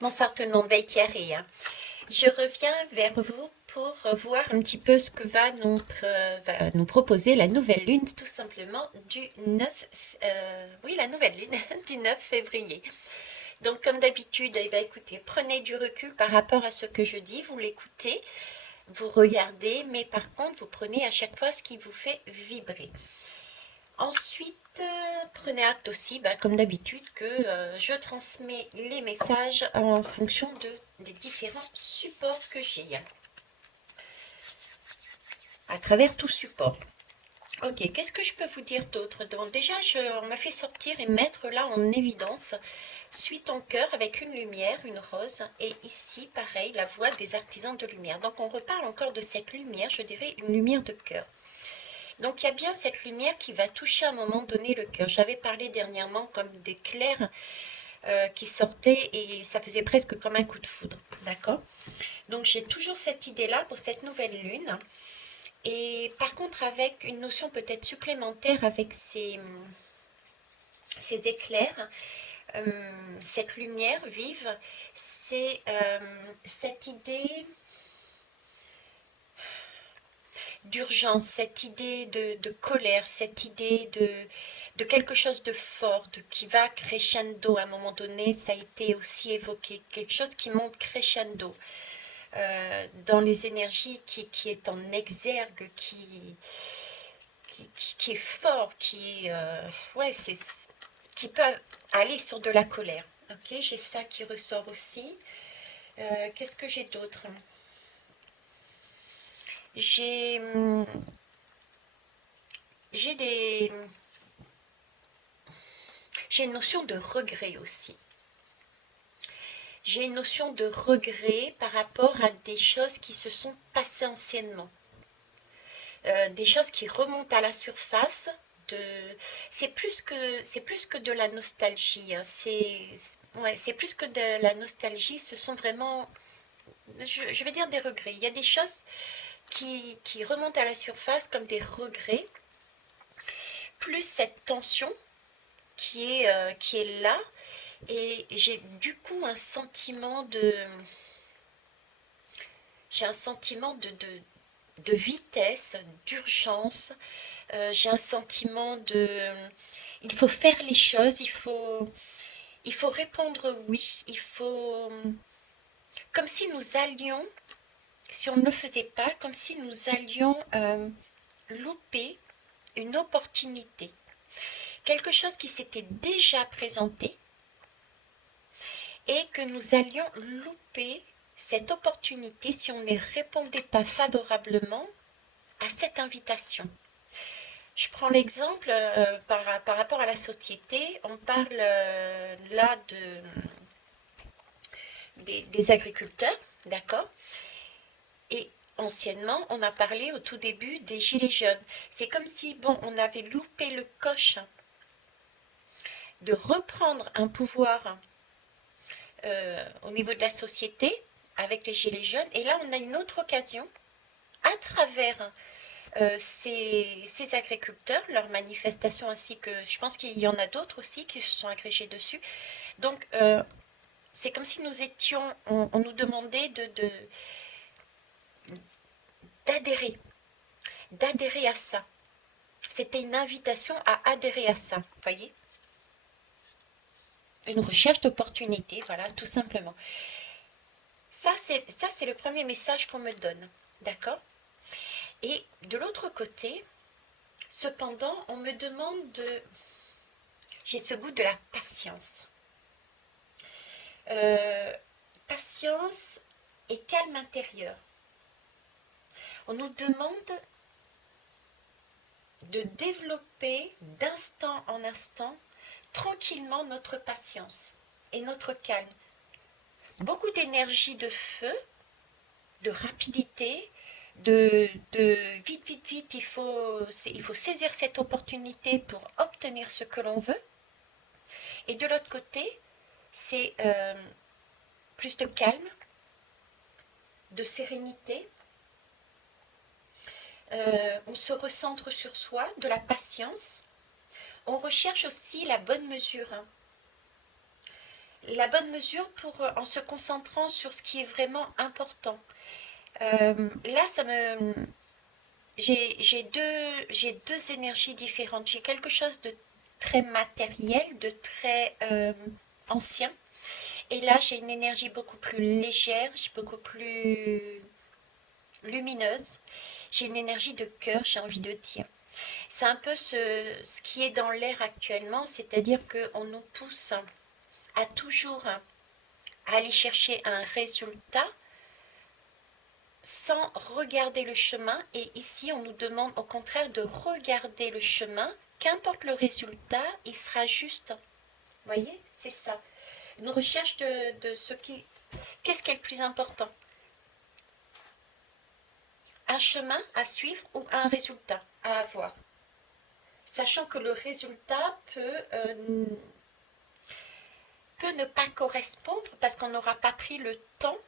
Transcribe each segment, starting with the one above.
Bonsoir tout le monde, Thierry. Je reviens vers vous pour voir un petit peu ce que va nous proposer la nouvelle lune, tout simplement du 9, oui, la nouvelle lune du 9 février. Donc, comme d'habitude, eh bien, écoutez, prenez du recul par rapport à ce que je dis, vous l'écoutez, vous regardez, mais par contre, vous prenez à chaque fois ce qui vous fait vibrer. Ensuite, prenez acte aussi, comme d'habitude, que je transmets les messages en fonction des différents supports que j'ai, à travers tout support. Ok, qu'est-ce que je peux vous dire d'autre? Donc déjà, on m'a fait sortir et mettre là en évidence Suis ton cœur avec une lumière, une rose, et ici, pareil, la voix des artisans de lumière. Donc on reparle encore de cette lumière, je dirais une lumière de cœur. Donc il y a bien cette lumière qui va toucher à un moment donné le cœur. J'avais parlé dernièrement comme d'éclairs qui sortaient et ça faisait presque comme un coup de foudre. D'accord? Donc j'ai toujours cette idée-là pour cette nouvelle lune. Et par contre avec une notion peut-être supplémentaire avec ces éclairs, cette lumière vive, c'est cette idée d'urgence, cette idée de colère, cette idée de quelque chose de fort, qui va crescendo à un moment donné, ça a été aussi évoqué, quelque chose qui monte crescendo dans les énergies, qui est en exergue, qui est fort, ouais, qui peut aller sur de la colère. Ok, j'ai ça qui ressort aussi. Qu'est-ce que j'ai d'autre? J'ai j'ai des j'ai une notion de regret aussi. J'ai une notion de regret par rapport à des choses qui se sont passées anciennement. Des choses qui remontent à la surface. De... c'est plus que de la nostalgie. Hein. Ouais, c'est plus que de la nostalgie. Ce sont vraiment, je vais dire des regrets. Il y a des choses qui remontent à la surface comme des regrets, plus cette tension qui est là. Et j'ai un sentiment de vitesse, d'urgence. J'ai un sentiment il faut faire les choses, il faut répondre oui, comme si nous allions, si on ne le faisait pas, comme si nous allions louper une opportunité. Quelque chose qui s'était déjà présenté et que nous allions louper cette opportunité si on ne répondait pas favorablement à cette invitation. Je prends l'exemple par rapport à la société. On parle là des agriculteurs, d'accord? Et anciennement, on a parlé au tout début des gilets jaunes. C'est comme si, bon, on avait loupé le coche de reprendre un pouvoir au niveau de la société avec les gilets jaunes. Et là, on a une autre occasion à travers ces agriculteurs, leurs manifestations, ainsi que je pense qu'il y en a d'autres aussi qui se sont agrégés dessus. Donc, c'est comme si nous étions, on nous demandait d'adhérer, d'adhérer à ça. C'était une invitation à adhérer à ça, vous voyez? Une recherche d'opportunité, voilà, tout simplement. Ça, c'est le premier message qu'on me donne, d'accord? Et de l'autre côté, cependant, on me demande j'ai ce goût de la patience. Patience et calme intérieur. On nous demande de développer d'instant en instant tranquillement notre patience et notre calme. Beaucoup d'énergie de feu, de rapidité, de vite, vite, vite, il faut saisir cette opportunité pour obtenir ce que l'on veut. Et de l'autre côté, c'est plus de calme, de sérénité. On se recentre sur soi, de la patience. On recherche aussi la bonne mesure. Hein. la bonne mesure pour, en se concentrant sur ce qui est vraiment important. Là, j'ai deux énergies différentes. J'ai quelque chose de très matériel, de très ancien. Et là, j'ai une énergie beaucoup plus légère, beaucoup plus lumineuse. J'ai une énergie de cœur, j'ai envie de dire. C'est un peu ce qui est dans l'air actuellement, c'est-à-dire qu'on nous pousse à toujours aller chercher un résultat sans regarder le chemin. Et ici, on nous demande au contraire de regarder le chemin. Qu'importe le résultat, il sera juste. Vous voyez, c'est ça. Une recherche de ce qui... Qu'est-ce qui est le plus important? Un chemin à suivre ou un résultat à avoir? Sachant que le résultat peut ne pas correspondre parce qu'on n'aura pas pris le temps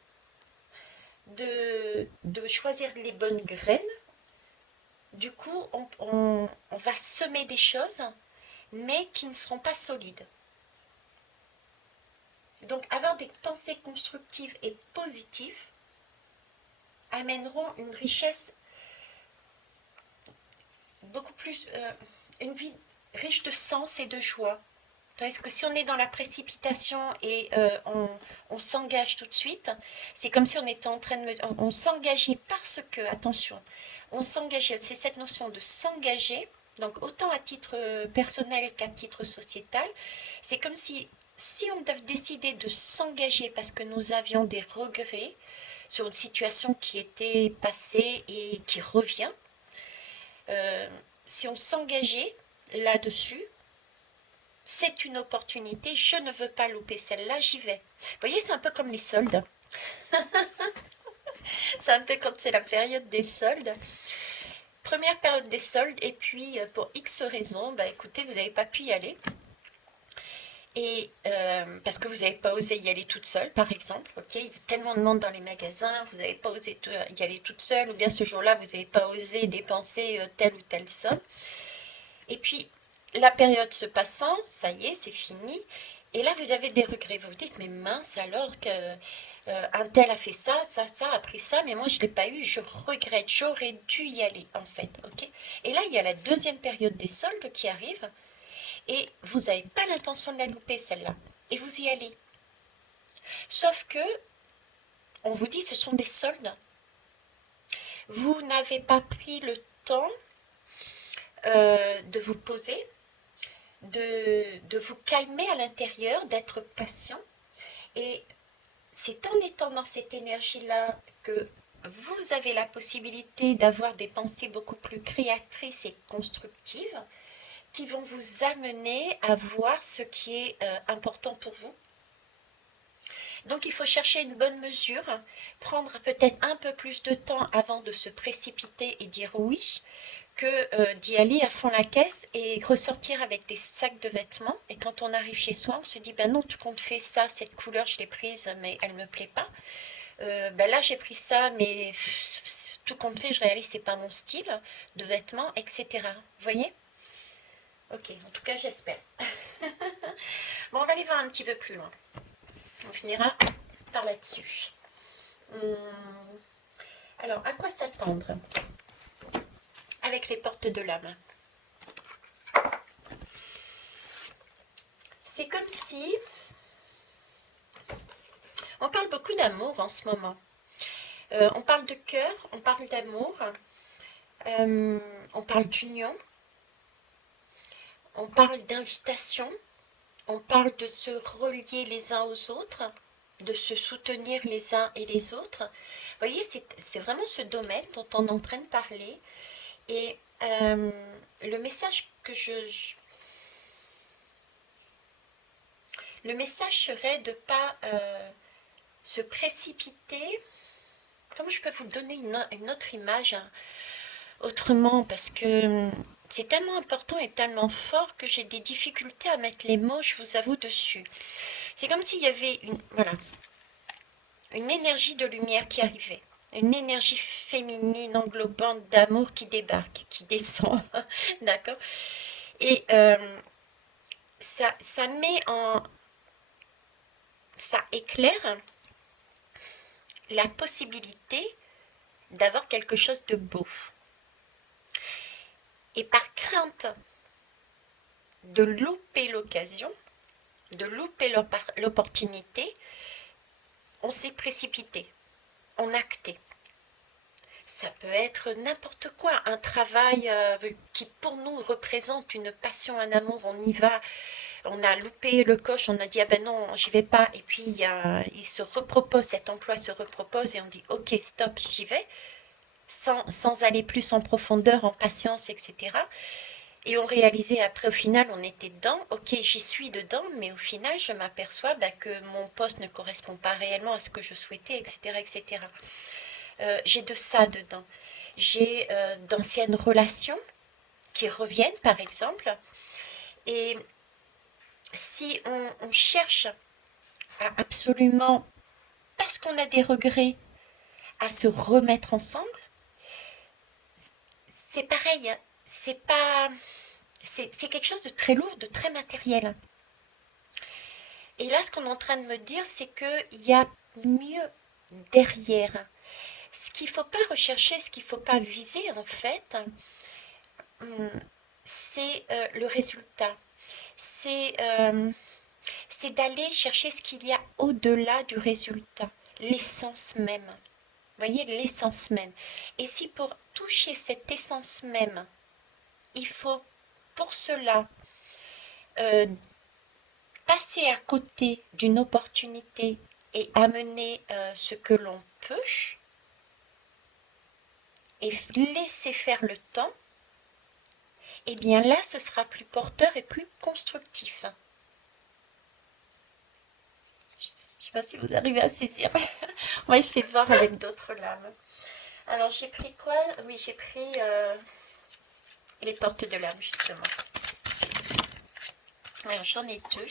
de choisir les bonnes graines. Du coup, on va semer des choses, mais qui ne seront pas solides. Donc, avoir des pensées constructives et positives amèneront une richesse beaucoup plus, une vie riche de sens et de joie. Tandis que si on est dans la précipitation et on s'engage tout de suite, c'est comme si on était en train de... On s'engageait parce que, attention, on s'engageait, c'est cette notion de s'engager, donc autant à titre personnel qu'à titre sociétal, c'est comme si on décidait de s'engager parce que nous avions des regrets sur une situation qui était passée et qui revient, si on s'engageait là-dessus, c'est une opportunité, je ne veux pas louper celle-là, j'y vais. Vous voyez, c'est un peu comme les soldes. C'est un peu quand c'est la période des soldes. Première période des soldes, et puis pour X raisons, bah écoutez, vous n'avez pas pu y aller. Et parce que vous n'avez pas osé y aller toute seule, par exemple, ok, il y a tellement de monde dans les magasins, vous n'avez pas osé y aller toute seule, ou bien ce jour-là, vous n'avez pas osé dépenser telle ou telle somme. Et puis, la période se passant, ça y est, c'est fini. Et là, vous avez des regrets. Vous vous dites, mais mince, alors que un tel a fait ça, a pris ça, mais moi, je ne l'ai pas eu. Je regrette, j'aurais dû y aller, en fait. Ok. Et là, il y a la deuxième période des soldes qui arrive. Et vous n'avez pas l'intention de la louper, celle-là. Et vous y allez. Sauf que, on vous dit, ce sont des soldes. Vous n'avez pas pris le temps de vous poser, de vous calmer à l'intérieur, d'être patient. Et c'est en étant dans cette énergie-là que vous avez la possibilité d'avoir des pensées beaucoup plus créatrices et constructives qui vont vous amener à voir ce qui est important pour vous. Donc il faut chercher une bonne mesure, prendre peut-être un peu plus de temps avant de se précipiter et dire oui, que d'y aller à fond la caisse et ressortir avec des sacs de vêtements. Et quand on arrive chez soi, on se dit, ben non, tout compte fait ça, cette couleur, je l'ai prise, mais elle ne me plaît pas. Ben là, j'ai pris ça, mais tout compte fait, je réalise, c'est pas mon style de vêtements, etc. Vous voyez? Ok, en tout cas, j'espère. Bon, on va aller voir un petit peu plus loin. On finira par là-dessus. Alors, à quoi s'attendre avec les portes de l'âme? C'est comme si... On parle beaucoup d'amour en ce moment. On parle de cœur, on parle d'amour, on parle d'union, on parle d'invitation, on parle de se relier les uns aux autres, de se soutenir les uns et les autres. Vous voyez, c'est vraiment ce domaine dont on est en train de parler. Et le message le message serait de ne pas se précipiter. Comment je peux vous donner une autre image autrement, parce que c'est tellement important et tellement fort que j'ai des difficultés à mettre les mots, je vous avoue, dessus. C'est comme s'il y avait une énergie de lumière qui arrivait, une énergie féminine englobante d'amour qui débarque, qui descend, d'accord? Et ça met ça éclaire la possibilité d'avoir quelque chose de beau. Et par crainte de louper l'occasion, de louper l'opportunité, on s'est précipité, on a acté. Ça peut être n'importe quoi, un travail qui pour nous représente une passion, un amour, on y va, on a loupé le coche, on a dit ah ben non, j'y vais pas, et puis il se repropose, cet emploi se repropose et on dit ok stop, j'y vais, sans aller plus en profondeur, en patience, etc. Et on réalisait après, au final, on était dedans, ok, j'y suis dedans, mais au final, je m'aperçois que mon poste ne correspond pas réellement à ce que je souhaitais, etc., etc. J'ai de ça dedans. J'ai d'anciennes relations qui reviennent, par exemple. Et si on cherche à absolument, parce qu'on a des regrets, à se remettre ensemble, c'est pareil, hein, c'est quelque chose de très lourd, de très matériel. Et là, ce qu'on est en train de me dire, c'est qu'il y a mieux derrière. Ce qu'il ne faut pas rechercher, ce qu'il ne faut pas viser, en fait, c'est le résultat. C'est d'aller chercher ce qu'il y a au-delà du résultat, l'essence même. Vous voyez, l'essence même. Et si pour toucher cette essence même, il faut pour cela passer à côté d'une opportunité et amener ce que l'on peut et laisser faire le temps, eh bien là, ce sera plus porteur et plus constructif. Je ne sais pas si vous arrivez à saisir. On va essayer de voir avec d'autres lames. Alors, j'ai pris quoi? Oui, j'ai pris les portes de l'âme, justement. Alors, j'en ai deux.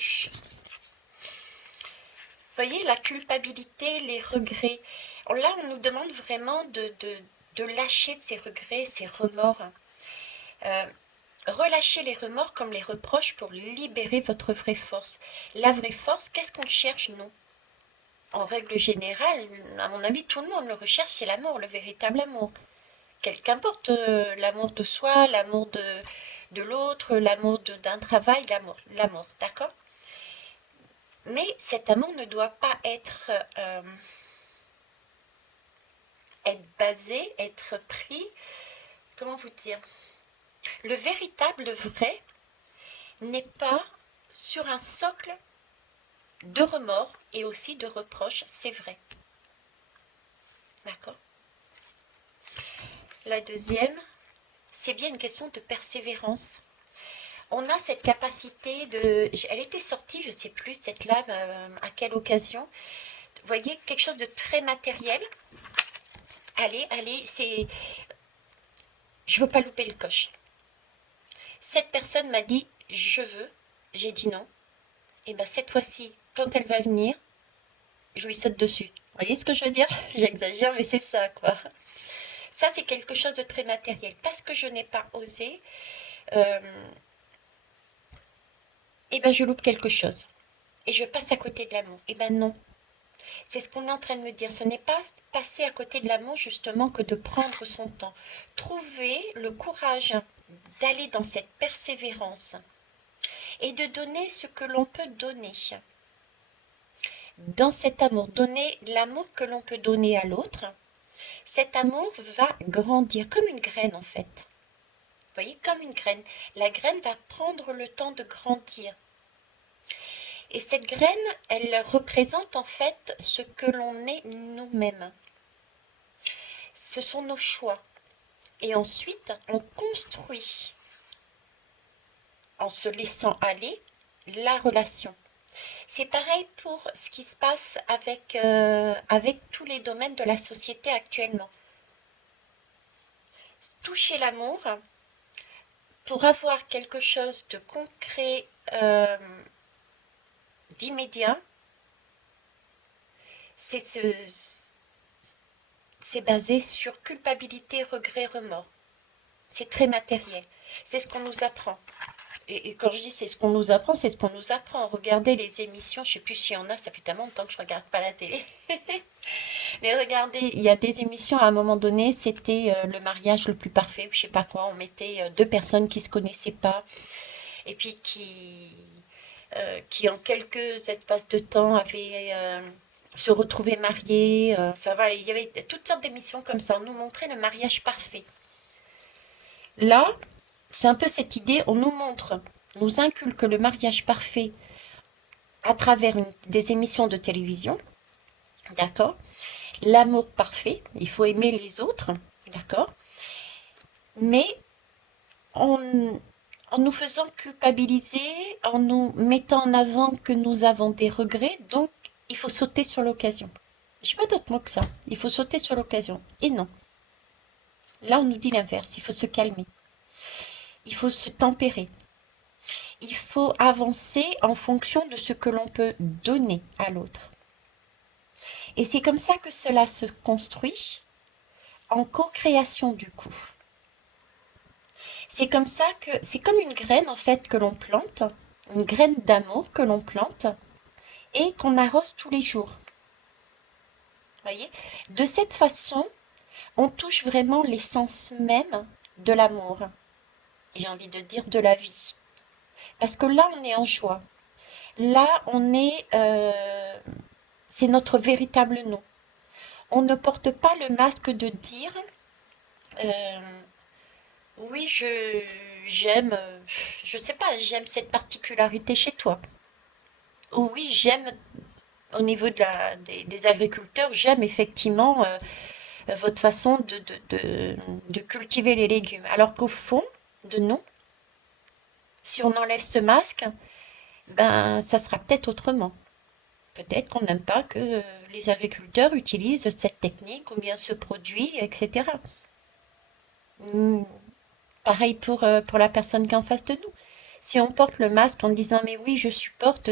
Vous voyez, la culpabilité, les regrets. Là, on nous demande vraiment de lâcher de ces regrets, ces remords. Relâchez les remords comme les reproches pour libérer votre vraie force. La vraie force, qu'est-ce qu'on cherche, nous? En règle générale, à mon avis, tout le monde le recherche, c'est l'amour, le véritable amour. Qu'importe l'amour de soi, l'amour de l'autre, l'amour d'un travail, l'amour, d'accord? Mais cet amour ne doit pas être basé, être pris, comment vous dire? Le véritable, le vrai, n'est pas sur un socle de remords et aussi de reproches, c'est vrai. D'accord? La deuxième, c'est bien une question de persévérance. On a cette capacité de... Elle était sortie, je ne sais plus, cette lame, à quelle occasion. Vous voyez, quelque chose de très matériel. Allez, c'est... Je ne veux pas louper le coche. Cette personne m'a dit, je veux. J'ai dit non. Et bien cette fois-ci, quand elle va venir, je lui saute dessus. Vous voyez ce que je veux dire? J'exagère, mais c'est ça, quoi. Ça, c'est quelque chose de très matériel. Parce que je n'ai pas osé, et ben je loupe quelque chose. Et je passe à côté de l'amour. Et ben non. C'est ce qu'on est en train de me dire. Ce n'est pas passer à côté de l'amour, justement, que de prendre son temps. Trouver le courage d'aller dans cette persévérance et de donner ce que l'on peut donner. Dans cet amour, donner l'amour que l'on peut donner à l'autre, cet amour va grandir comme une graine en fait. Vous voyez, comme une graine. La graine va prendre le temps de grandir. Et cette graine, elle représente en fait ce que l'on est nous-mêmes. Ce sont nos choix. Et ensuite, on construit, en se laissant aller, la relation. C'est pareil pour ce qui se passe avec tous les domaines de la société actuellement. Toucher l'amour pour avoir quelque chose de concret, d'immédiat, c'est basé sur culpabilité, regret, remords. C'est très matériel. C'est ce qu'on nous apprend. Et quand je dis c'est ce qu'on nous apprend, c'est ce qu'on nous apprend. Regardez les émissions, je sais plus s'il y en a, ça fait tellement longtemps que je regarde pas la télé. Mais regardez, il y a des émissions à un moment donné, c'était le mariage le plus parfait, ou je sais pas quoi. On mettait deux personnes qui se connaissaient pas et puis qui en quelques espaces de temps avaient se retrouvé mariés. Enfin voilà, il y avait toutes sortes d'émissions comme ça. On nous montrait le mariage parfait. Là, c'est un peu cette idée, on nous montre, on nous inculque le mariage parfait à travers des émissions de télévision, d'accord? L'amour parfait, il faut aimer les autres, d'accord? Mais en, en nous faisant culpabiliser, en nous mettant en avant que nous avons des regrets, donc il faut sauter sur l'occasion. Je n'ai pas d'autre mot que ça. Il faut sauter sur l'occasion. Et non. Là, on nous dit l'inverse. Il faut se calmer. Il faut se tempérer. Il faut avancer en fonction de ce que l'on peut donner à l'autre. Et c'est comme ça que cela se construit en co-création du coup. C'est comme ça que c'est comme une graine en fait que l'on plante, une graine d'amour que l'on plante et qu'on arrose tous les jours. Voyez? De cette façon, on touche vraiment l'essence même de l'amour. Et j'ai envie de dire de la vie. Parce que là, on est en joie. Là, c'est notre véritable nous. On ne porte pas le masque de dire, euh, oui, j'aime, je sais pas, j'aime cette particularité chez toi. Ou oui, j'aime, au niveau des agriculteurs, j'aime effectivement votre façon de cultiver les légumes. Alors qu'au fond de nous, si on enlève ce masque, ben, ça sera peut-être autrement. Peut-être qu'on n'aime pas que les agriculteurs utilisent cette technique ou bien ce produit, etc. Hmm, pareil pour la personne qui est en face de nous. Si on porte le masque en disant mais oui, je supporte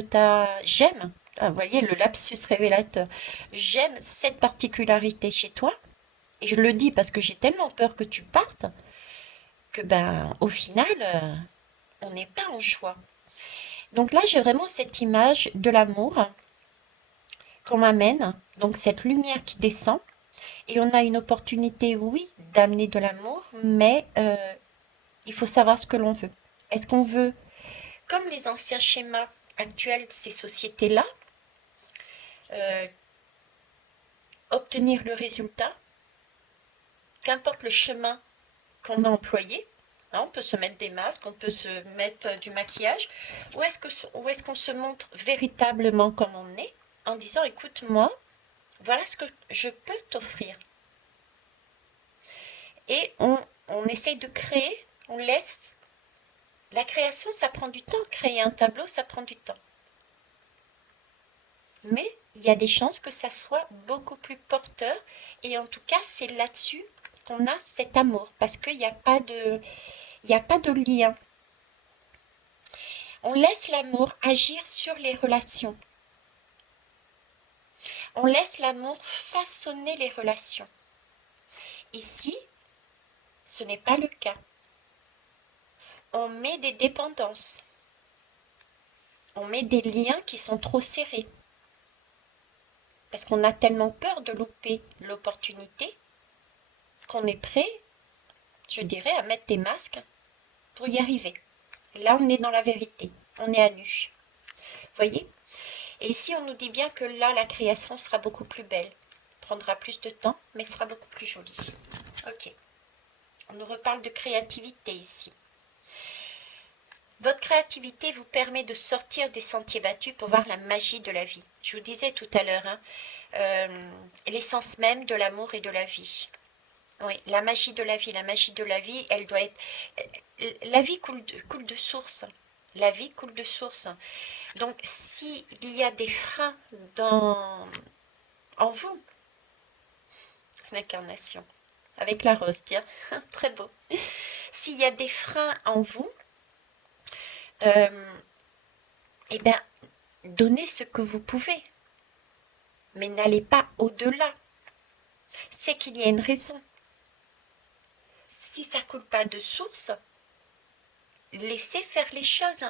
j'aime, ah, vous voyez le lapsus révélateur, j'aime cette particularité chez toi, et je le dis parce que j'ai tellement peur que tu partes, que ben au final, on n'est pas en choix. Donc là, j'ai vraiment cette image de l'amour qu'on m'amène, donc cette lumière qui descend, et on a une opportunité, oui, d'amener de l'amour, mais il faut savoir ce que l'on veut. Est-ce qu'on veut, comme les anciens schémas actuels de ces sociétés-là, euh, obtenir le résultat, qu'importe le chemin qu'on a employé, hein, on peut se mettre des masques, on peut se mettre du maquillage, ou est-ce qu'on se montre véritablement comme on est, en disant, écoute, moi, voilà ce que je peux t'offrir. Et on essaye de créer, on laisse. La création, ça prend du temps. Créer un tableau, ça prend du temps. Mais il y a des chances que ça soit beaucoup plus porteur. Et en tout cas, c'est là-dessus qu'on a cet amour. Parce qu'il n'y a pas il n'y a pas de lien. On laisse l'amour agir sur les relations. On laisse l'amour façonner les relations. Ici, ce n'est pas le cas. On met des dépendances. On met des liens qui sont trop serrés. Parce qu'on a tellement peur de louper l'opportunité qu'on est prêt, je dirais, à mettre des masques pour y arriver. Là, on est dans la vérité. On est à nu. Voyez? Et ici, on nous dit bien que là, la création sera beaucoup plus belle. Prendra plus de temps, mais sera beaucoup plus jolie. Ok. On nous reparle de créativité ici. Votre créativité vous permet de sortir des sentiers battus pour voir la magie de la vie. Je vous disais tout à l'heure, hein, l'essence même de l'amour et de la vie. Oui, la magie de la vie, elle doit être... La vie coule de source. La vie coule de source. Donc, s'il y a des freins en vous, l'incarnation, avec la rose, tiens, très beau. S'il y a des freins en vous, eh bien, donnez ce que vous pouvez, mais n'allez pas au-delà. C'est qu'il y a une raison. Si ça ne coule pas de source, laissez faire les choses.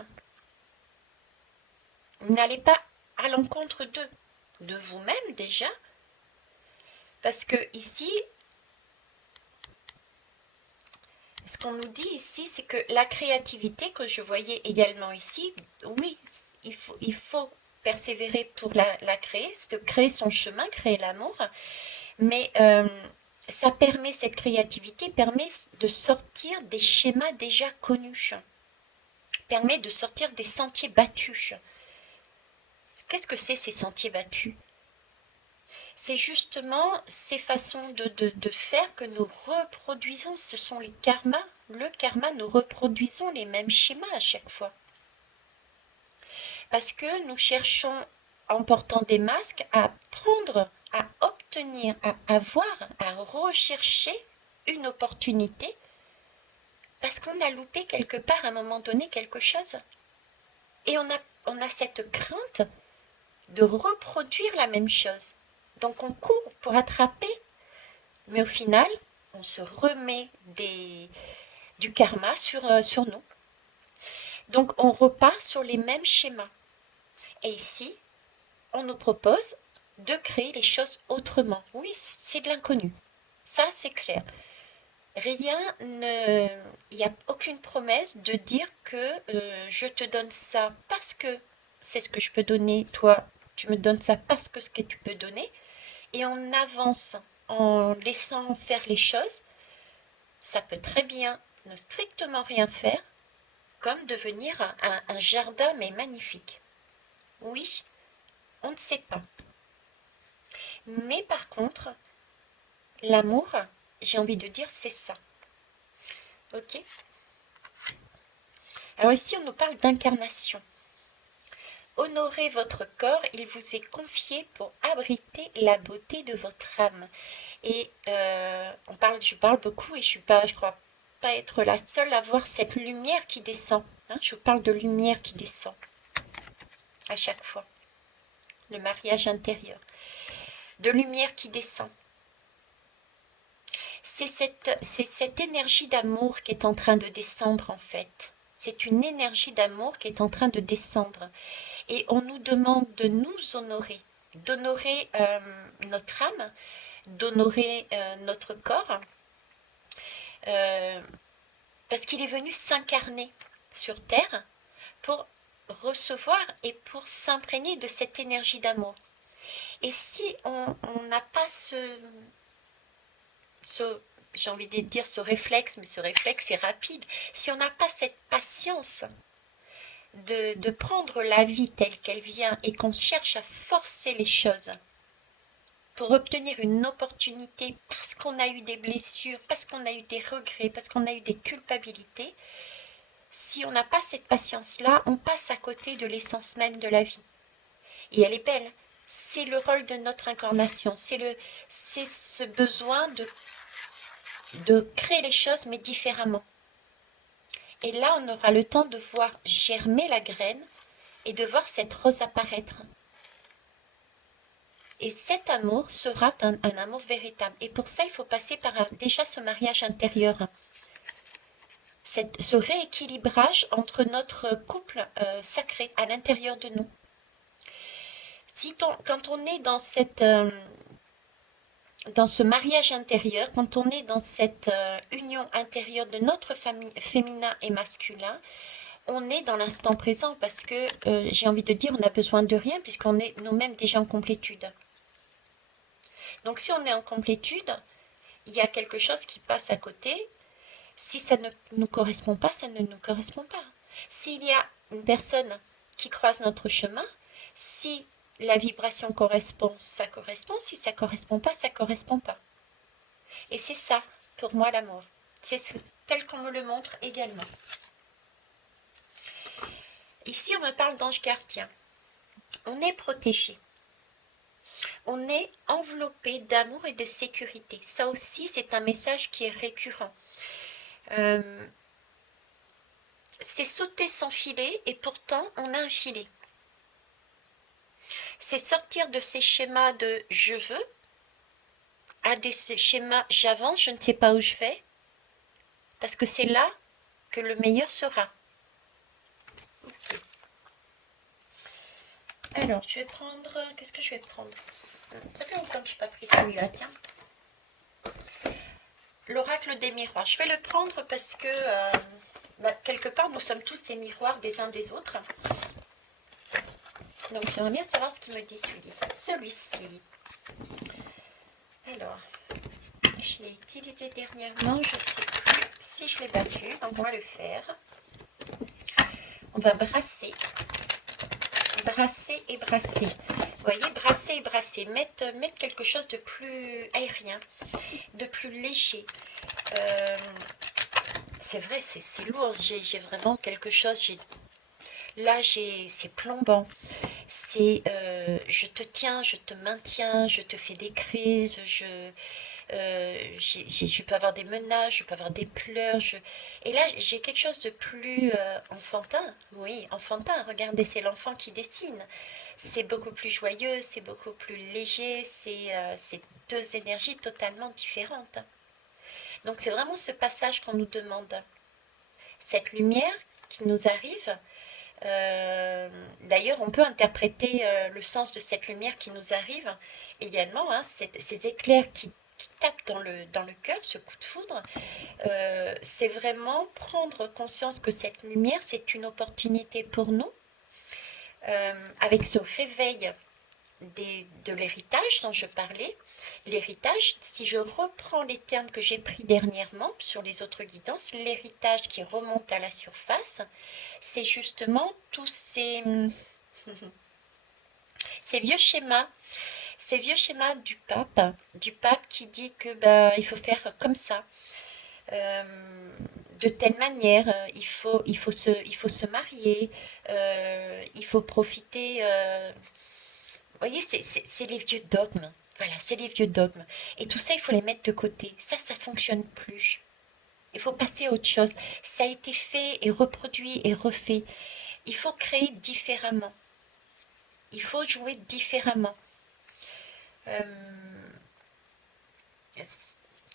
N'allez pas à l'encontre d'eux, de vous-même déjà, parce que ici, ce qu'on nous dit ici, c'est que la créativité que je voyais également ici, oui, il faut persévérer pour la créer, de créer son chemin, créer l'amour, mais ça permet, cette créativité permet de sortir des schémas déjà connus, permet de sortir des sentiers battus. Qu'est-ce que c'est ces sentiers battus? C'est justement ces façons de faire que nous reproduisons, ce sont les karmas. Le karma, nous reproduisons les mêmes schémas à chaque fois. Parce que nous cherchons, en portant des masques, à prendre, à obtenir, à avoir, à rechercher une opportunité, parce qu'on a loupé quelque part à un moment donné quelque chose. Et on a cette crainte de reproduire la même chose. Donc on court pour attraper, mais au final, on se remet du karma sur nous. Donc on repart sur les mêmes schémas. Et ici, on nous propose de créer les choses autrement. Oui, c'est de l'inconnu. Ça, c'est clair. Il n'y a aucune promesse de dire que je te donne ça parce que c'est ce que je peux donner, toi, tu me donnes ça parce que ce que tu peux donner. Et on avance en laissant faire les choses. Ça peut très bien ne strictement rien faire, comme devenir un jardin mais magnifique. Oui, on ne sait pas. Mais par contre, l'amour, j'ai envie de dire, c'est ça. Ok? Alors ici, on nous parle d'incarnation. Honorez votre corps, il vous est confié pour abriter la beauté de votre âme. Et je parle beaucoup et je crois pas être la seule à voir cette lumière qui descend. Hein, je parle de lumière qui descend à chaque fois. Le mariage intérieur. De lumière qui descend. C'est cette énergie d'amour qui est en train de descendre en fait. C'est une énergie d'amour qui est en train de descendre. Et on nous demande de nous honorer, d'honorer notre âme, d'honorer notre corps, parce qu'il est venu s'incarner sur Terre pour recevoir et pour s'imprégner de cette énergie d'amour. Et si on n'a pas j'ai envie de dire ce réflexe, mais ce réflexe est rapide, si on n'a pas cette patience de prendre la vie telle qu'elle vient et qu'on cherche à forcer les choses pour obtenir une opportunité parce qu'on a eu des blessures, parce qu'on a eu des regrets, parce qu'on a eu des culpabilités, si on n'a pas cette patience-là, on passe à côté de l'essence même de la vie. Et elle est belle. C'est le rôle de notre incarnation. C'est ce besoin de créer les choses, mais différemment. Et là, on aura le temps de voir germer la graine et de voir cette rose apparaître. Et cet amour sera un amour véritable. Et pour ça, il faut passer par déjà ce mariage intérieur. Ce rééquilibrage entre notre couple sacré à l'intérieur de nous. Quand on est dans ce mariage intérieur, quand on est dans cette union intérieure de notre famille féminin et masculin, on est dans l'instant présent parce que j'ai envie de dire on n'a besoin de rien puisqu'on est nous-mêmes déjà en complétude. Donc si on est en complétude, il y a quelque chose qui passe à côté. Si ça ne nous correspond pas, ça ne nous correspond pas. S'il y a une personne qui croise notre chemin, si la vibration correspond, ça correspond. Si ça correspond pas, ça correspond pas. Et c'est ça, pour moi, l'amour. C'est tel qu'on me le montre également. Ici, on me parle d'ange gardien. On est protégé. On est enveloppé d'amour et de sécurité. Ça aussi, c'est un message qui est récurrent. C'est sauter sans filet et pourtant, on a un filet. C'est sortir de ces schémas de « je veux » à des schémas « j'avance, je ne sais pas où je vais » parce que c'est là que le meilleur sera. Alors, je vais prendre... Qu'est-ce que je vais prendre? Ça fait longtemps que je n'ai pas pris celui-là, tiens. L'oracle des miroirs. Je vais le prendre parce que, quelque part, nous sommes tous des miroirs des uns des autres. Donc, j'aimerais bien savoir ce qu'il me dit celui-ci. Alors, je l'ai utilisé dernièrement, je ne sais plus si je l'ai battu, donc on va le faire. On va brasser et brasser. Vous voyez, brasser et brasser. Mettre quelque chose de plus aérien, de plus léger. C'est vrai, c'est lourd. J'ai vraiment quelque chose. Là, c'est plombant. C'est je te tiens, je te maintiens, je te fais des crises, je peux avoir des menaces, je peux avoir des pleurs. Et là, j'ai quelque chose de plus enfantin. Oui, enfantin. Regardez, c'est l'enfant qui dessine. C'est beaucoup plus joyeux, c'est beaucoup plus léger. C'est deux énergies totalement différentes. Donc, c'est vraiment ce passage qu'on nous demande. Cette lumière qui nous arrive. D'ailleurs, on peut interpréter le sens de cette lumière qui nous arrive également, hein, ces éclairs qui tapent dans le cœur, ce coup de foudre, c'est vraiment prendre conscience que cette lumière, c'est une opportunité pour nous, avec ce réveil de l'héritage dont je parlais. L'héritage, si je reprends les termes que j'ai pris dernièrement sur les autres guidances, l'héritage qui remonte à la surface, c'est justement tous ces vieux schémas, du pape qui dit que il faut faire comme ça, de telle manière, il faut se marier, il faut profiter. Vous voyez, c'est les vieux dogmes. Voilà, c'est les vieux dogmes. Et tout ça, il faut les mettre de côté. Ça fonctionne plus. Il faut passer à autre chose. Ça a été fait et reproduit et refait. Il faut créer différemment. Il faut jouer différemment.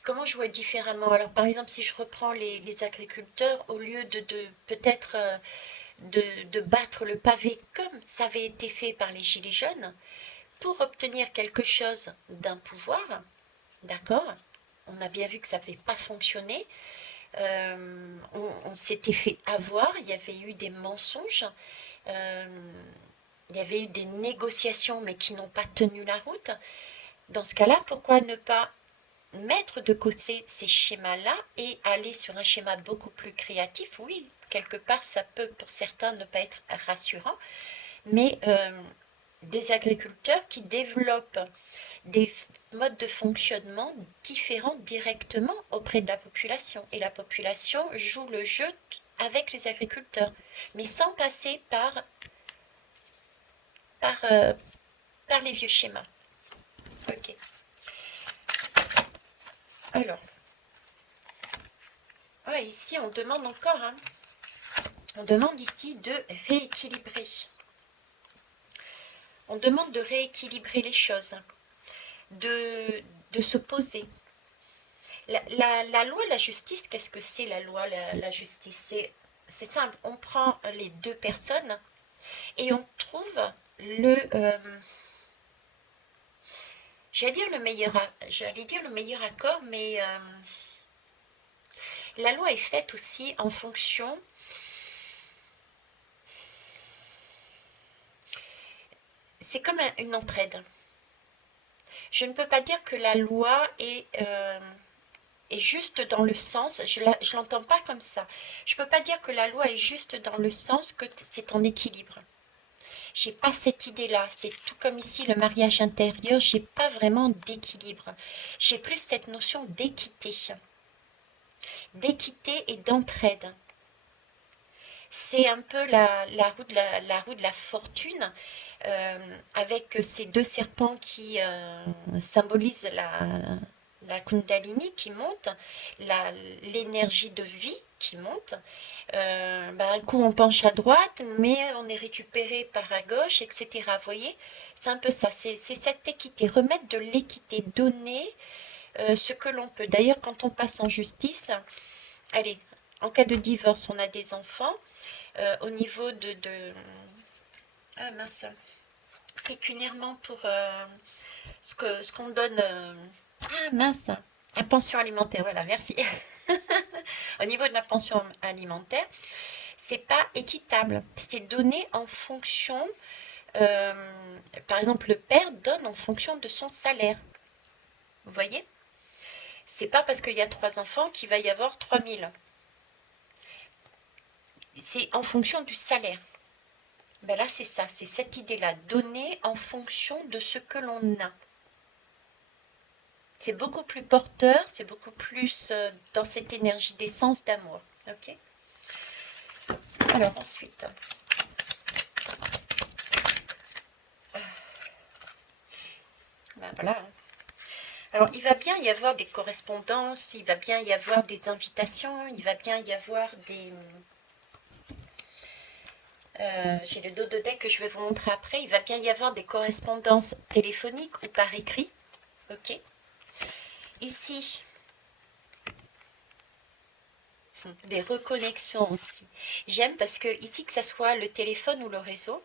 Comment jouer différemment? Alors, par exemple, si je reprends les agriculteurs, au lieu de peut-être de battre le pavé comme ça avait été fait par les Gilets jaunes, pour obtenir quelque chose d'un pouvoir, d'accord? On a bien vu que ça n'avait pas fonctionné. On s'était fait avoir, il y avait eu des mensonges, il y avait eu des négociations mais qui n'ont pas tenu la route. Dans ce cas-là, pourquoi ne pas mettre de côté ces schémas-là et aller sur un schéma beaucoup plus créatif? Oui, quelque part, ça peut pour certains ne pas être rassurant, mais des agriculteurs qui développent des modes de fonctionnement différents directement auprès de la population. Et la population joue le jeu avec les agriculteurs, mais sans passer par les vieux schémas. Ok. Alors, ouais, ici on demande encore, hein, on demande ici de rééquilibrer. On demande de rééquilibrer les choses, de se poser. La loi, la justice, qu'est-ce que c'est la loi, la justice? C'est simple, on prend les deux personnes et on trouve j'allais dire le meilleur accord, mais la loi est faite aussi en fonction. C'est comme une entraide. Je ne peux pas dire que la loi est juste dans le sens, je l'entends pas comme ça. Je peux pas dire que la loi est juste dans le sens que c'est en équilibre. J'ai pas cette idée-là. C'est tout comme ici le mariage intérieur, j'ai pas vraiment d'équilibre. J'ai plus cette notion d'équité et d'entraide. C'est un peu la roue de la fortune, avec ces deux serpents qui symbolisent la Kundalini qui monte, l'énergie de vie qui monte. Un coup on penche à droite, mais on est récupéré par à gauche, etc. Vous voyez, c'est un peu ça, c'est cette équité, remettre de l'équité, donner ce que l'on peut. D'ailleurs, quand on passe en justice, allez, en cas de divorce, on a des enfants, au niveau ah mince, pécuniairement pour ce qu'on donne. Ah mince, la pension alimentaire, voilà, merci. Au niveau de la pension alimentaire, c'est pas équitable. C'est donné en fonction, par exemple, le père donne en fonction de son salaire. Vous voyez? C'est pas parce qu'il y a 3 enfants qu'il va y avoir 3000. C'est en fonction du salaire. Ben là, c'est ça, c'est cette idée-là, donner en fonction de ce que l'on a. C'est beaucoup plus porteur, c'est beaucoup plus dans cette énergie d'essence, d'amour. Ok? Alors ensuite, ben voilà. Alors il va bien y avoir des correspondances, il va bien y avoir des invitations, il va bien y avoir des... j'ai le dos de deck que je vais vous montrer après. Il va bien y avoir des correspondances téléphoniques ou par écrit. Ok? Ici, des reconnexions aussi. J'aime parce que ici, que ce soit le téléphone ou le réseau,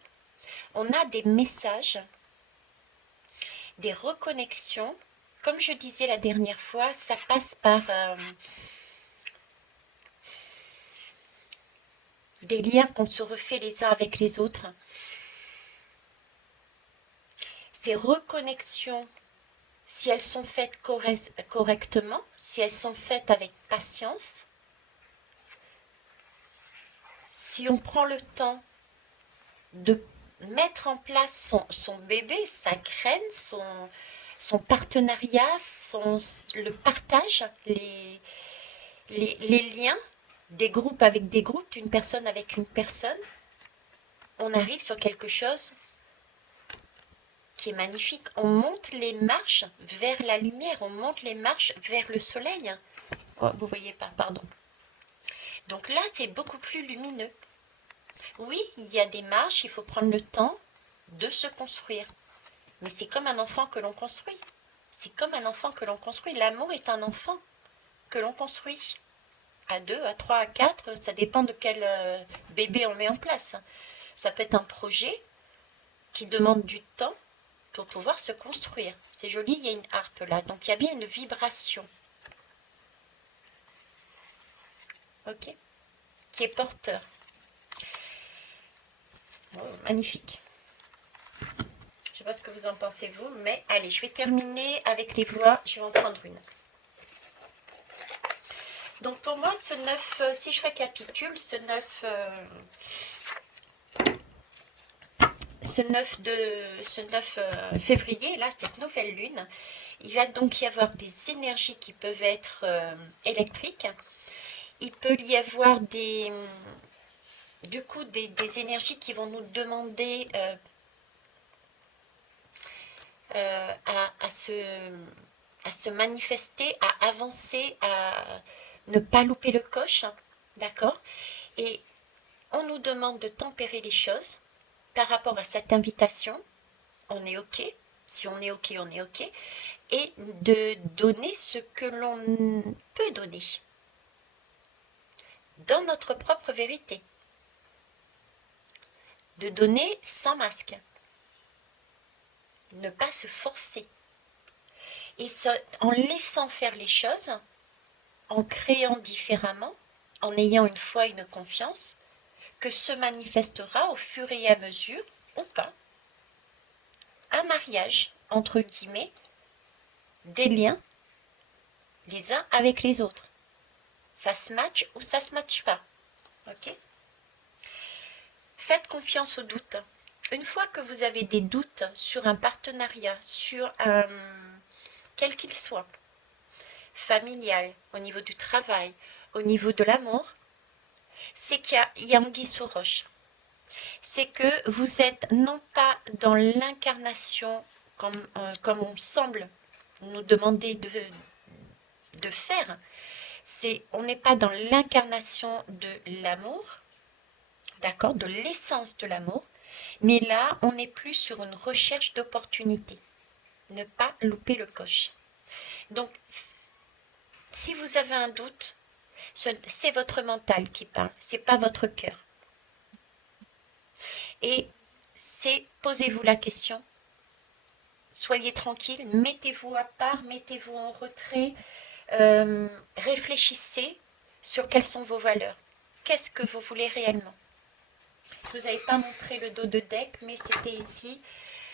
on a des messages, des reconnexions. Comme je disais la dernière fois, ça passe par des liens qu'on se refait les uns avec les autres. Ces reconnexions, si elles sont faites correctement, si elles sont faites avec patience, si on prend le temps de mettre en place son bébé, sa graine, son partenariat, le partage, les liens, des groupes avec des groupes, d'une personne avec une personne, on arrive sur quelque chose qui est magnifique. On monte les marches vers la lumière, on monte les marches vers le soleil. Oh, vous voyez pas, pardon. Donc là, c'est beaucoup plus lumineux. Oui, il y a des marches, il faut prendre le temps de se construire. Mais c'est comme un enfant que l'on construit. C'est comme un enfant que l'on construit. L'amour est un enfant que l'on construit. À 2, à 3, à 4, ça dépend de quel bébé on met en place. Ça peut être un projet qui demande du temps pour pouvoir se construire. C'est joli, il y a une harpe là. Donc il y a bien une vibration. Ok? Qui est porteur. Oh, magnifique. Je ne sais pas ce que vous en pensez vous, mais allez, je vais terminer avec les voix. Je vais en prendre une. Donc pour moi, ce 9, si je récapitule, ce 9 février, là, cette nouvelle lune, il va donc y avoir des énergies qui peuvent être électriques. Il peut y avoir du coup des énergies qui vont nous demander à se manifester, à avancer, à ne pas louper le coche, d'accord? Et on nous demande de tempérer les choses par rapport à cette invitation. On est OK. Si on est OK, on est OK. Et de donner ce que l'on peut donner dans notre propre vérité. De donner sans masque. Ne pas se forcer. Et ça, en laissant faire les choses, en créant différemment, en ayant une foi et une confiance, que se manifestera au fur et à mesure, ou pas, un mariage, entre guillemets, des liens les uns avec les autres. Ça se match ou ça se matche pas. Ok? Faites confiance aux doutes. Une fois que vous avez des doutes sur un partenariat, sur un quel qu'il soit, familial, au niveau du travail, au niveau de l'amour, c'est qu'il y a anguille sous roche. C'est que vous êtes non pas dans l'incarnation comme on semble nous demander de faire, on n'est pas dans l'incarnation de l'amour, d'accord, de l'essence de l'amour, mais là, on est plus sur une recherche d'opportunité. Ne pas louper le coche. Donc, si vous avez un doute, c'est votre mental qui parle, c'est pas votre cœur. Et posez-vous la question, soyez tranquille, mettez-vous à part, mettez-vous en retrait, réfléchissez sur quelles sont vos valeurs. Qu'est-ce que vous voulez réellement? Je ne vous avais pas montré le dos de deck, mais c'était ici.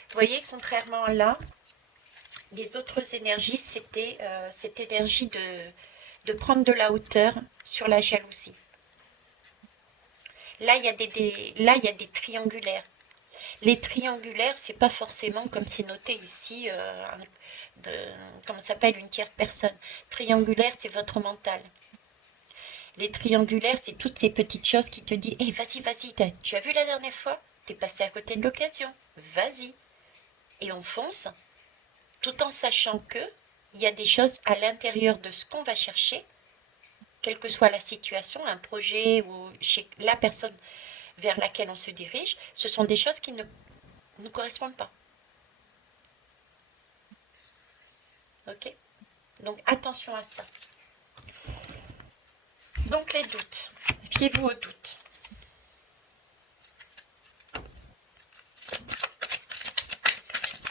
Vous voyez, contrairement à là, les autres énergies, c'était cette énergie de prendre de la hauteur sur la jalousie. Là, il y a là, il y a des triangulaires. Les triangulaires, c'est pas forcément comme c'est noté ici, comme ça s'appelle une tierce personne. Triangulaire, c'est votre mental. Les triangulaires, c'est toutes ces petites choses qui te disent, vas-y, vas-y, tu as vu la dernière fois? T'es passé à côté de l'occasion. Vas-y. Et on fonce, tout en sachant que il y a des choses à l'intérieur de ce qu'on va chercher, quelle que soit la situation, un projet ou chez la personne vers laquelle on se dirige, ce sont des choses qui ne nous correspondent pas. Ok? Donc attention à ça. Donc les doutes. Fiez-vous aux doutes.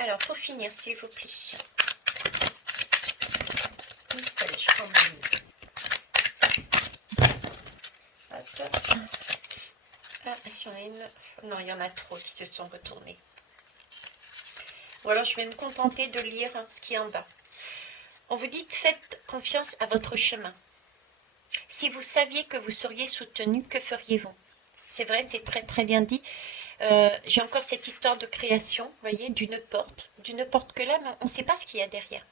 Alors pour finir, s'il vous plaît. Une seule, je prends une. Hop. Ah, si on a une... Non, il y en a trop qui se sont retournés. Ou alors je vais me contenter de lire ce qui est en bas. On vous dit, faites confiance à votre chemin. Si vous saviez que vous seriez soutenu, que feriez-vous? C'est vrai, c'est très très bien dit. J'ai encore cette histoire de création, vous voyez, d'une porte que là, mais on ne sait pas ce qu'il y a derrière.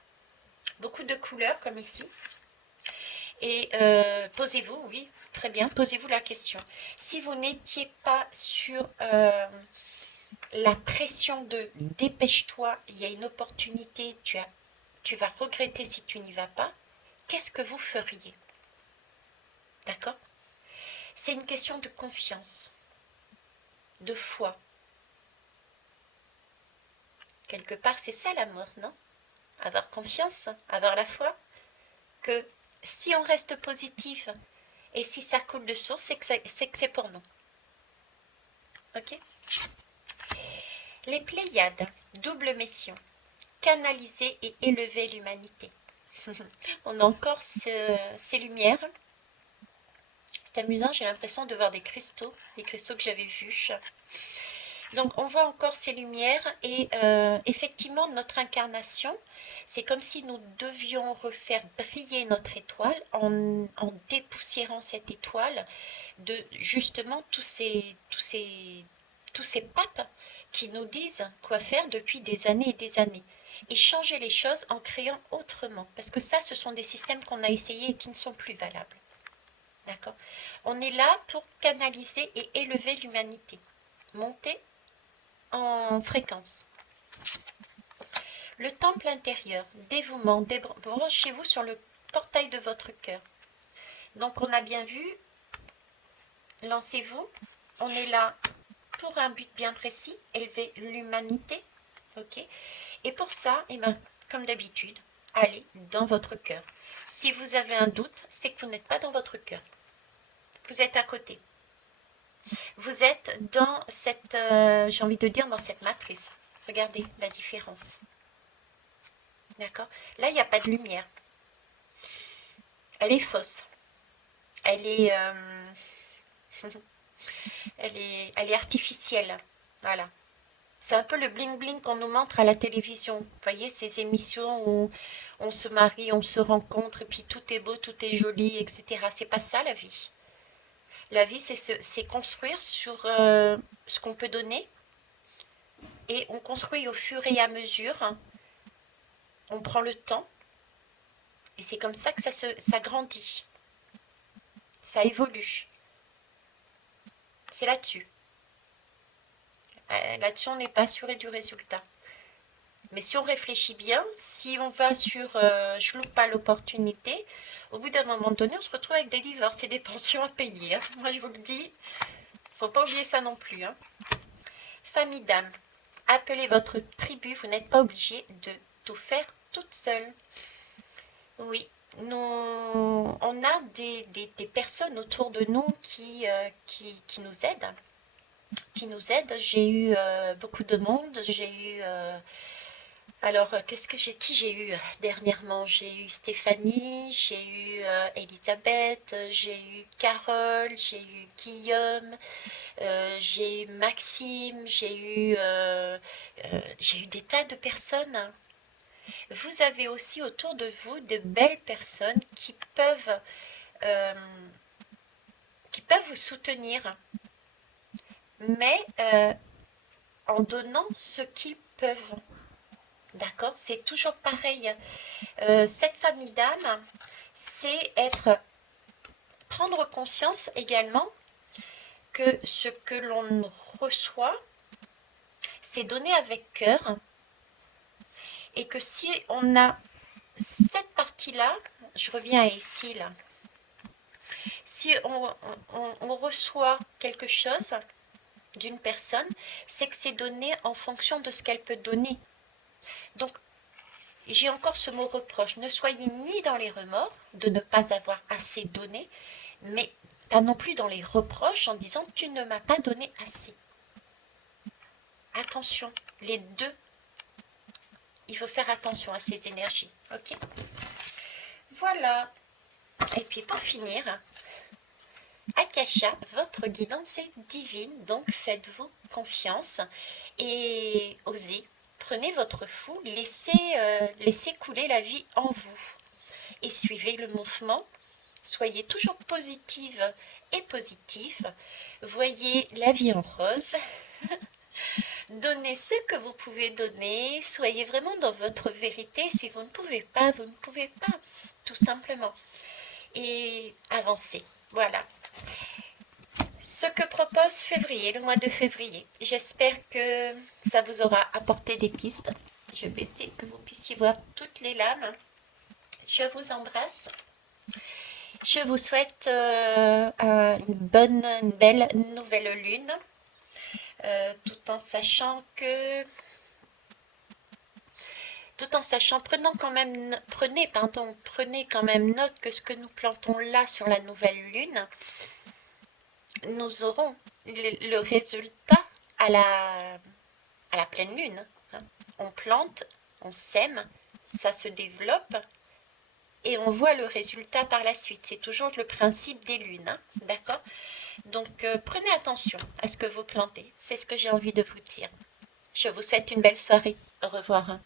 Beaucoup de couleurs comme ici. Et posez-vous, oui, très bien, posez-vous la question. Si vous n'étiez pas sur la pression de dépêche-toi, il y a une opportunité, tu vas regretter si tu n'y vas pas, qu'est-ce que vous feriez? D'accord? C'est une question de confiance, de foi. Quelque part, c'est ça l'amour, non? Avoir confiance, avoir la foi, que si on reste positif et si ça coule de source, c'est que c'est pour nous. Ok? Les Pléiades, double mission, canaliser et élever l'humanité. On a encore ces lumières. C'est amusant, j'ai l'impression de voir des cristaux que j'avais vus. Donc on voit encore ces lumières et effectivement notre incarnation, c'est comme si nous devions refaire briller notre étoile en dépoussiérant cette étoile de justement tous ces papes qui nous disent quoi faire depuis des années et des années. Et changer les choses en créant autrement. Parce que ça, ce sont des systèmes qu'on a essayés et qui ne sont plus valables. D'accord? On est là pour canaliser et élever l'humanité. Monter en fréquence. Le temple intérieur, dévouement, branchez-vous sur le portail de votre cœur. Donc on a bien vu, lancez-vous, on est là pour un but bien précis, élever l'humanité, ok? Et pour ça, eh ben, comme d'habitude, allez dans votre cœur. Si vous avez un doute, c'est que vous n'êtes pas dans votre cœur. Vous êtes à côté. Vous êtes dans cette, j'ai envie de dire, dans cette matrice. Regardez la différence. D'accord? Là, il n'y a pas de lumière. Elle est fausse. Elle est, elle est artificielle. Voilà. C'est un peu le bling-bling qu'on nous montre à la télévision. Vous voyez, ces émissions où on se marie, on se rencontre, et puis tout est beau, tout est joli, etc. C'est pas ça la vie. La vie, c'est construire sur ce qu'on peut donner. Et on construit au fur et à mesure. On prend le temps. Et c'est comme ça que ça grandit. Ça évolue. C'est là-dessus. Là-dessus, on n'est pas assuré du résultat. Mais si on réfléchit bien, si on va sur je loupe pas l'opportunité, au bout d'un moment donné, on se retrouve avec des divorces et des pensions à payer. Hein. Moi, je vous le dis, faut pas oublier ça non plus. Hein. Famille d'âme, appelez votre tribu, vous n'êtes pas obligé de tout faire toute seule. Oui, on a des personnes autour de nous qui nous aident. J'ai eu beaucoup de monde, j'ai eu Alors, qui j'ai eu dernièrement? J'ai eu Stéphanie, j'ai eu Elisabeth, j'ai eu Carole, j'ai eu Guillaume, j'ai eu Maxime, j'ai eu des tas de personnes. Vous avez aussi autour de vous de belles personnes euh, qui peuvent vous soutenir, mais en donnant ce qu'ils peuvent. D'accord? C'est toujours pareil. Cette famille d'âme, c'est prendre conscience également que ce que l'on reçoit, c'est donné avec cœur et que si on a cette partie-là, je reviens à ici là, si on reçoit quelque chose d'une personne, c'est que c'est donné en fonction de ce qu'elle peut donner. Donc, j'ai encore ce mot reproche. Ne soyez ni dans les remords de ne pas avoir assez donné, mais pas non plus dans les reproches en disant tu ne m'as pas donné assez. Attention, les deux. Il faut faire attention à ces énergies. Ok? Voilà. Et puis pour finir, Akasha, votre guidance est divine, donc faites-vous confiance et osez. Prenez votre fou, laissez couler la vie en vous et suivez le mouvement. Soyez toujours positive et positif. Voyez la vie en rose. Donnez ce que vous pouvez donner. Soyez vraiment dans votre vérité. Si vous ne pouvez pas, vous ne pouvez pas. Tout simplement. Et avancez. Voilà. Ce que propose février, le mois de février. J'espère que ça vous aura apporté des pistes. Je vais essayer que vous puissiez voir toutes les lames. Je vous embrasse. Je vous souhaite une belle nouvelle lune, tout en sachant prenez quand même note que ce que nous plantons là sur la nouvelle lune, nous aurons le résultat à la pleine lune. On plante, on sème, ça se développe et on voit le résultat par la suite. C'est toujours le principe des lunes, d'accord? Donc prenez attention à ce que vous plantez. C'est ce que j'ai envie de vous dire. Je vous souhaite une belle soirée. Au revoir.